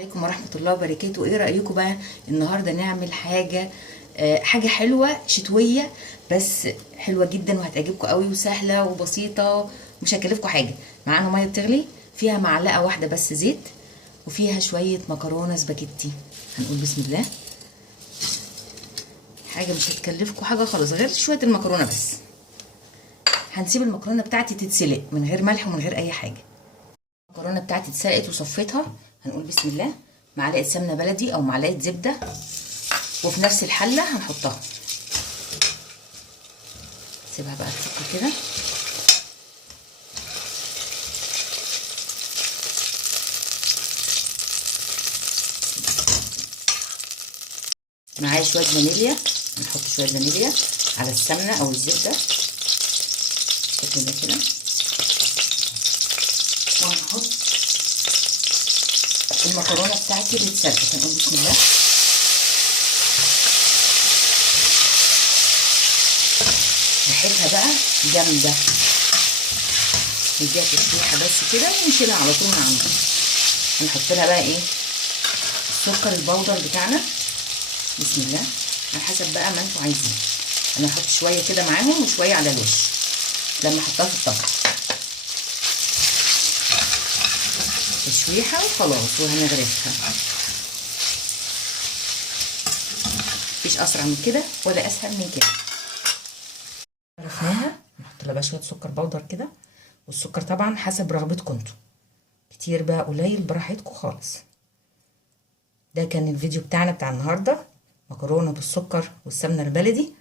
عليكم ورحمة الله وبركاته. ايه رأيكم بقى النهاردة نعمل حاجة حلوة شتوية، بس حلوة جدا وهتعجبكم قوي وسهلة وبسيطة، مش هكلفكم حاجة. معانا مية بتغلي، فيها معلقة واحدة بس زيت، وفيها شوية مكرونة سباجيتي. هنقول بسم الله. حاجة مش هتكلفكم حاجة خالص غير شوية المكرونة بس. هنسيب المكرونة بتاعتي تتسلق من غير ملح ومن غير اي حاجة. المكرونه بتاعتي اتسلقت وصفيتها. هنقول بسم الله. معلقه سمنه بلدي او معلقه زبده، وفي نفس الحله هنحطها. سيبها بقى تفك كده. معايا شويه فانيليا، نحط شويه فانيليا على السمنه او الزبده بالشكل ده كده، وهنحط المكرونه بتاعتي اللي اتسلقت. هنقول بسم الله. ريحتها بقى جامده، نديها تشويحه بس كده ونشيلها على طول من عندنا. هنحط لها بقى ايه؟ السكر البودر بتاعنا بسم الله، على حسب بقى ما انتوا عايزين. انا هحط شويه كده معاهم وشويه على الوش لما احطها في الطبق، تشويحه وخلاص وهنغرفها. مفيش اسرع من كده ولا اسهل من كده. عرفناها. نحط لها بقى شويه سكر بودر كده، والسكر طبعا حسب رغبتكم انتوا، كتير بقى قليل براحتكم خالص. ده كان الفيديو بتاعنا بتاع النهارده، مكرونه بالسكر والسمنه البلدي.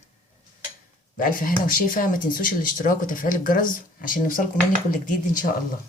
بألف هنا وشيفه. ما تنسوش الاشتراك وتفعيل الجرس عشان يوصلكم مني كل جديد ان شاء الله.